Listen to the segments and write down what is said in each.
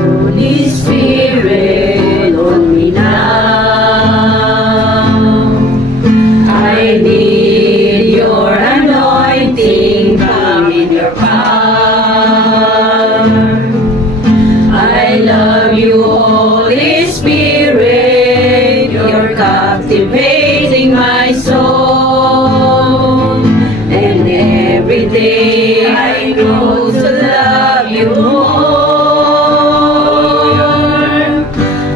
Holy Spirit, on me now. I need your anointing, come in your power. I love you, Holy Spirit, you're captivating my soul. And every day I grow to love you more.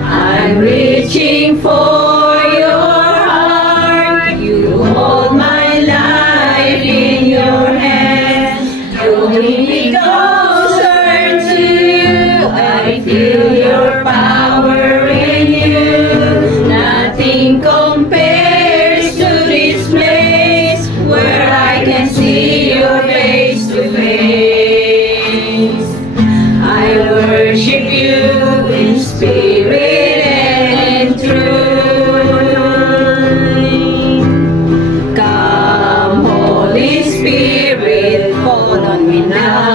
I'm reaching for your heart. You hold my life in your hands. Drawing me closer to you. I feel your power in you. Nothing compares to this place where I can see your face to face. I worship you in spirit and in truth. Come, Holy Spirit, fall on me now.